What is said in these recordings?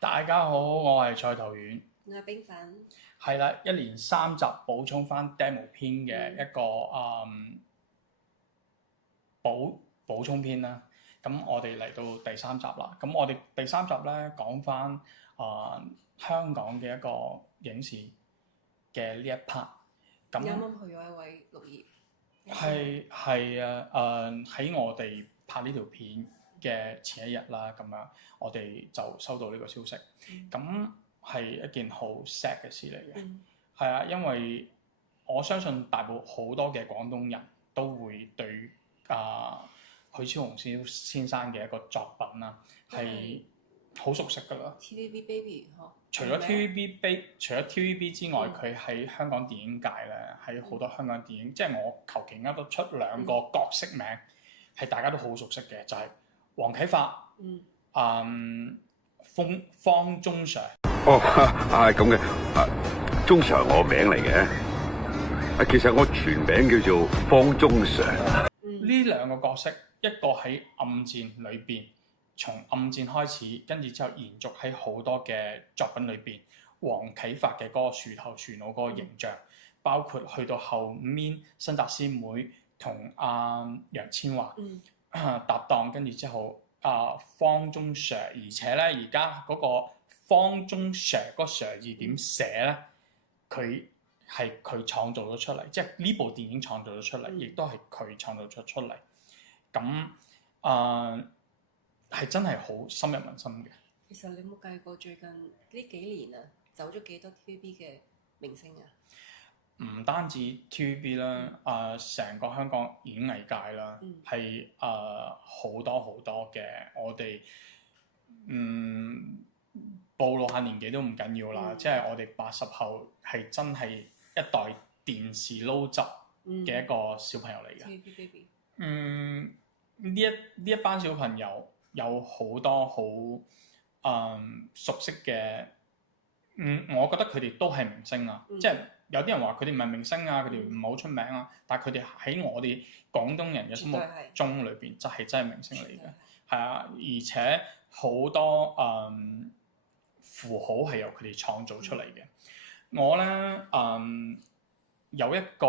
大家好，我係菜頭丸，我係冰粉，係啦，一連3集補充翻 demo 篇嘅一個補充篇啦。咁我哋嚟到第3集啦。咁我哋第3集咧講翻香港嘅一個影視嘅呢一 part。咁啱啱去咗一位綠葉，係喺我哋拍呢條片嘅前一日啦，咁樣我哋就收到呢個消息，咁係一件好 sad 嘅事嚟嘅，係啊，因為我相信好多嘅廣東人都會對許超雄先生嘅一個作品啦係好熟悉㗎啦。TVB Baby 除咗 TVB 之外，佢喺香港電影界咧，喺好多香港電影，即係我求其噏得出2個角色名，係大家都好熟悉嘅，就係黃啟發，方中信。哦，係咁嘅，中 Sir 我名嚟嘅，其實我全名叫做方中 Sir。呢2個角色，一個喺暗戰裏邊，從暗戰開始，跟住之後延續喺好多嘅作品裏邊。黃啟發嘅嗰個樹頭樹腦嗰個形象，包括去到後面新紮師妹同楊千嬅搭檔，跟住之後方中 Sir， 而且咧而家嗰個方中 Sir 嗰 Sir 字點寫咧，佢係佢創造咗出嚟，即係呢部電影創造咗出嚟，亦都係佢創造咗出嚟。咁係真係好深入民心嘅。其實你有冇計過最近呢幾年啊，走咗幾多 TVB 嘅明星啊？唔單止 TVB 啦，成個香港演藝界啦，係好多嘅。我哋暴露下年紀都唔緊要啦，即係我哋80後係真係一代電視撈汁嘅一個小朋友嚟嘅。TVB Baby。呢一班小朋友有好多好熟悉嘅，我覺得佢哋都係明星啊，即係有啲人話佢哋唔係明星啊，佢哋唔係好出名啊，但係佢哋喺我哋廣東人嘅心目中裏邊就係真係明星嚟嘅，係啊，而且好多符號係由佢哋創造出嚟嘅。我咧有一個，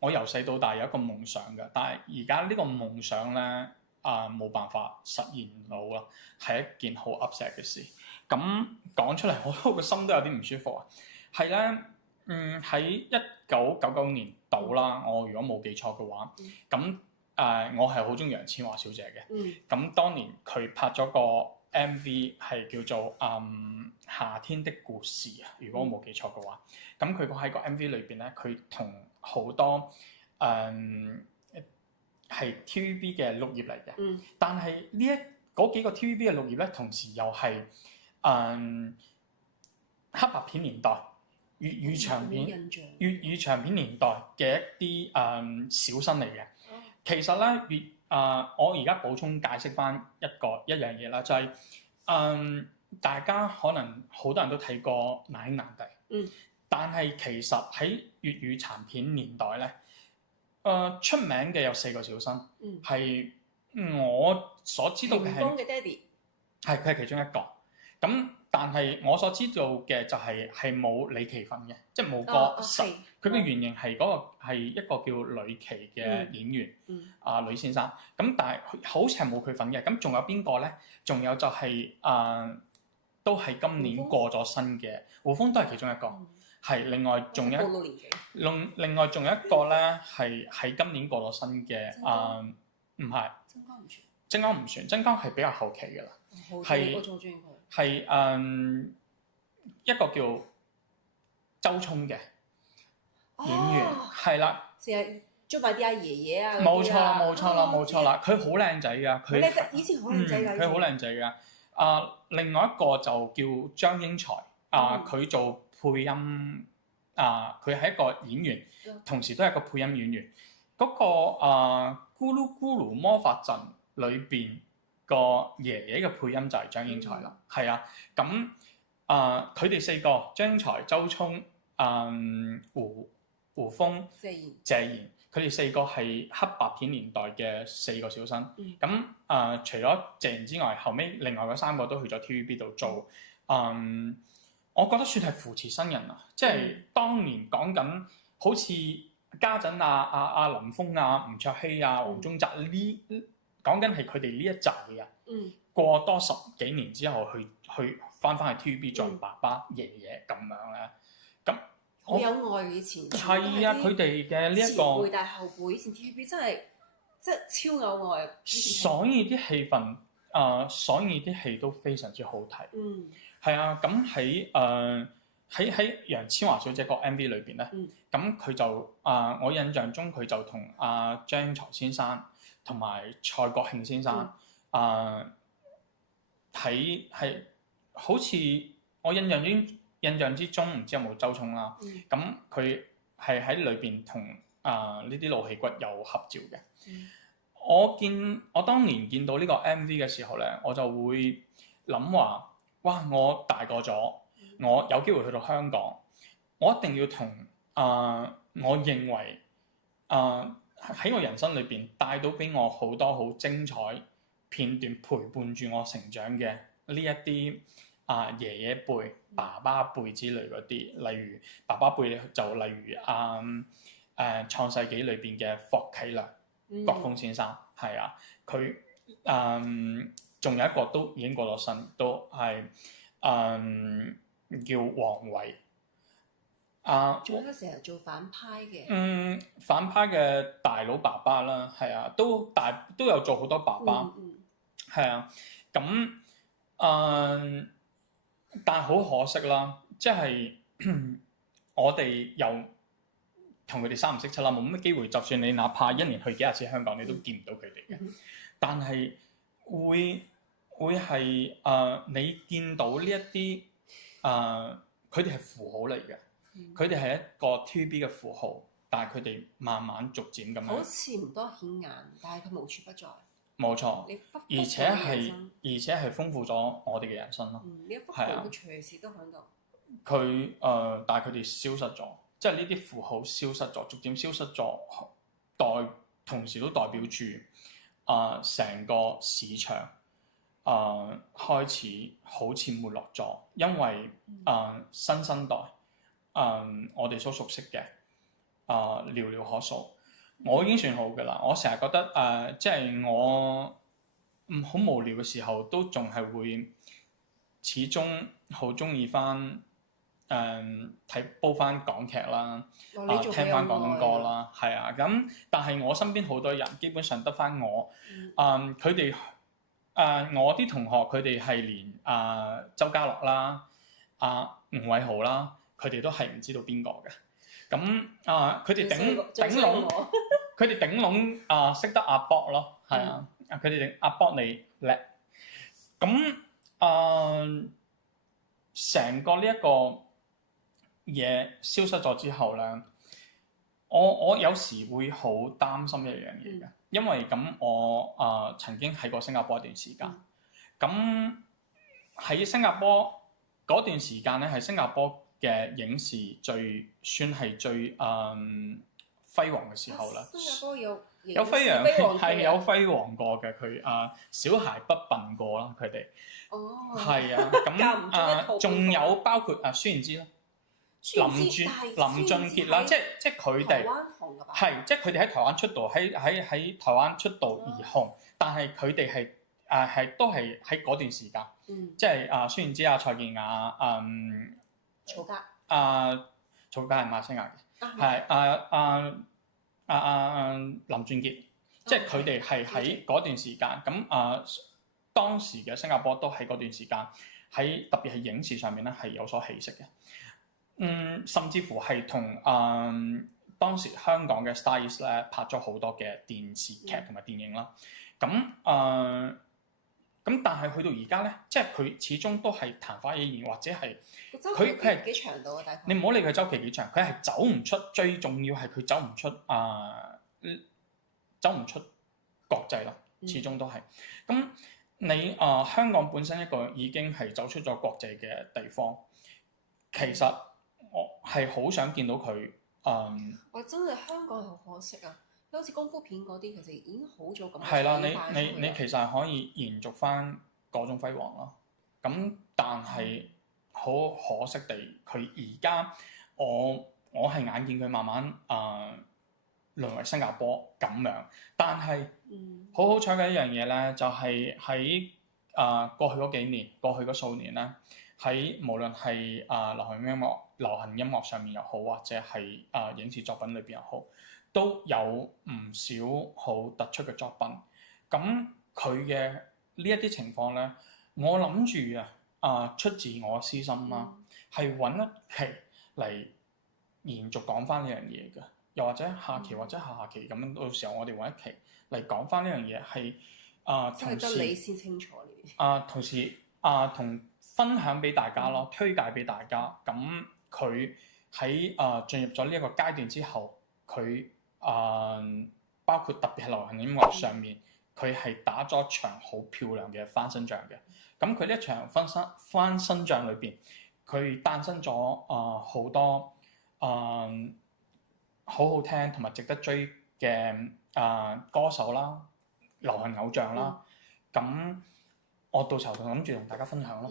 我由細到大有一個夢想嘅，但係而家呢個夢想咧冇辦法實現到啦，係一件好 upset 嘅事。咁講出嚟，我個心都有啲唔舒服啊。係咧，喺1999年度啦，我如果冇記錯嘅話，咁我係好中意楊千嬅小姐嘅。咁當年佢拍咗個 MV 係叫做夏天的故事啊，如果我冇記錯嘅話。咁佢喺個 MV 裏邊咧，佢同好多係 TVB 嘅綠葉嚟嘅，但係嗰幾個 TVB 嘅綠葉咧，同時又係黑白片年代、粵語長片年代嘅一啲小生嚟嘅。其實咧，我而家補充解釋翻一樣嘢啦，就係大家可能好多人都睇過《那英男帝》，但係其實喺粵語殘片年代咧，出名嘅有4個小生，係我所知道嘅係嘅爹哋，係佢係其中一個。咁但係我所知道嘅就係冇李奇奮嘅，即係冇個實。佢嘅原型係係一個叫呂奇嘅演員，呂先生。咁但係好似係冇佢份嘅。咁仲有邊個咧？仲有就係都係今年過咗身嘅胡楓，都係其中一個。係另外仲有一個咧，係喺今年過咗身嘅唔係曾江唔算，曾江係比較後期㗎啦。係一個叫周聰嘅演員，係啦，成日捉埋啲阿爺爺啊，冇錯啦，佢好靚仔㗎，佢以前好靚仔㗎，佢好靚仔㗎。另外一個就叫張英才，佢做配音，佢係一個演員，同時都係一個配音演員。嗰個咕嚕咕嚕魔法陣裏邊個爺爺嘅配音就係張英才啦，係啊。咁佢哋4個張英才、周聰、胡楓、謝賢，佢哋4個係黑白片年代嘅4個小生。咁除咗謝賢之外，後尾另外嗰3個都去咗 TVB 度做。我覺得算係扶持新人啊，即係當年講緊好似家陣阿林峰啊、吳卓羲啊、黃宗澤呢，講緊係佢哋呢一集嘅人。過多10幾年之後去翻去 TVB 做爸爸、爺爺咁樣咧，咁好有愛以前。係啊，佢哋嘅呢一個前輩但係後輩，以前 TVB 真係超有愛。所以啲氣氛所以啲戲都非常之好睇。係啊，咁喺楊千嬅小姐個 MV 裏邊咧，咁佢就我印象中佢就同張才先生同埋蔡國慶先生係好似我印象之中唔知有冇周聰啦。咁佢係喺裏邊同呢啲老戲骨有合照嘅。我當年見到呢個 MV 嘅時候咧，我就會諗話：哇！我大個咗，我有機會去到香港，我一定要同我認為喺我人生裏邊帶到俾我好多好精彩片段，陪伴住我成長嘅呢一啲爺爺輩、爸爸輩之類嗰啲，例如爸爸輩就例如創世紀裏邊嘅霍啟良、國峰先生，係啊，佢仲有一個都已經過咗身，都係叫王維。仲有一個成日做反派嘅。反派嘅大佬爸爸啦，係啊，都有做好多爸爸，係啊，咁但係好可惜啦，即係我哋又同佢哋3唔識7啦，冇乜機會。就算你哪怕1年去幾廿次香港，你都見唔到佢哋嘅。但係會係你見到呢一啲佢哋係符號嚟嘅，佢哋係一個 TVB 嘅符號，但係佢哋慢慢逐漸咁樣，好似唔多顯眼，但係佢無處不在。冇錯，而且係豐富咗我哋嘅人生咯。呢一幅圖佢隨時都喺度。佢但係佢哋消失咗，即係呢啲符號消失咗，逐漸消失咗，同時都代表住成個市場開始好似沒落咗，因為新生代我哋所熟悉嘅寥寥可數。我已經算好㗎啦，我成日覺得即係我好無聊嘅時候，都仲係會始終好中意翻煲翻港劇啦，聽翻廣東歌啦，係啊。咁但係我身邊好多人基本上得翻我，佢哋我啲同學佢哋係連周家樂啦、吳偉豪啦，佢哋都係唔知道邊個嘅。咁佢哋佢哋頂籠識得阿博咯，係啊，佢哋阿博你叻。咁成個呢一個嘢消失咗之後咧，我有時會好擔心一樣嘢嘅，因為咁我曾經喺過新加坡一段時間，咁喺新加坡嗰段時間咧，係新加坡嘅影視算係最輝煌嘅時候啦。新加坡有輝煌過嘅，佢小孩不笨過啦，佢哋係啊，咁仲有包括孫燕姿啦、林俊傑啦，即係佢哋係即係佢哋喺台灣出道，喺台灣出道而紅，但係佢哋係都係喺嗰段時間，即係孫燕姿蔡健雅曹格曹格係馬來西亞嘅，係林俊傑，即係佢哋係喺嗰段時間，咁當時嘅新加坡都喺嗰段時間，特別係影視上面咧係有所起色嘅，甚至乎係同當時香港嘅 Star East 咧拍咗好多嘅電視劇同埋電影啦，咁但係去到而家咧，即係佢始終都係曇花一現，或者係佢係幾長度啊？大概你唔好理佢周期幾長，佢係走唔出。最重要係佢走唔出國際咯，始終都係。咁你香港本身一個已經係走出咗國際嘅地方，其實我係好想見到佢哇！真係香港好可惜啊！好似功夫片嗰啲，其實已經好早咁係啦，你起返出去啦其實係可以延續翻嗰種輝煌咯。咁但係好可惜地，佢而家我係眼見佢慢慢淪為新加坡咁樣，但係好彩嘅一樣嘢咧，就係喺過去嗰幾年、過去嗰數年咧，喺無論係流行音樂上面又好，或者係影視作品裏邊又好，都有唔少好突出嘅作品。咁佢嘅呢一啲情況咧，我諗住出自我私心啦，係揾一期嚟延續講翻呢樣嘢嘅，又或者下期或者下期咁樣，到時候我哋揾一期嚟講翻呢樣嘢，係同得你時先清楚呢啲。同時同分享俾大家咯，推介俾大家。咁佢喺進入咗呢一個階段之後，佢包括特別係流行音樂上面，佢係打咗一場好漂亮嘅翻身仗嘅。咁佢呢一場翻身仗裏邊，佢誕生咗好多好好聽同埋值得追嘅歌手啦、流行偶像啦。咁我到時候就諗住同大家分享咯。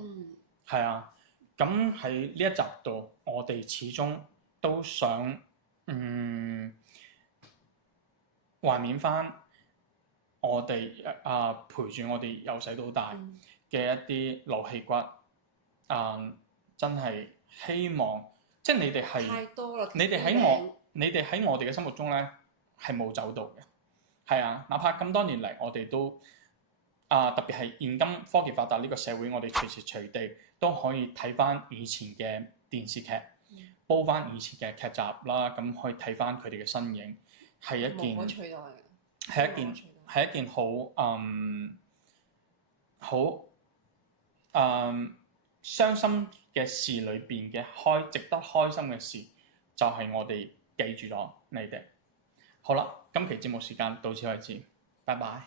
係啊，咁喺呢一集度，我哋始終都想懷念翻我哋陪住我哋由細到大嘅一啲老戲骨。真係希望，即係你哋係太多啦，你哋喺我哋嘅心目中咧係冇走到嘅。係啊，哪怕咁多年嚟，我哋都特別係現今科技發達呢個社會，我哋隨時隨地都可以睇翻以前嘅電視劇，煲翻以前嘅劇集啦，咁可以睇翻佢哋嘅身影，係一件無可取代嘅，係一件好傷心嘅事裏邊嘅值得開心嘅事，就係我哋記住咗你哋。好啦，今期節目時間到此為止，拜拜。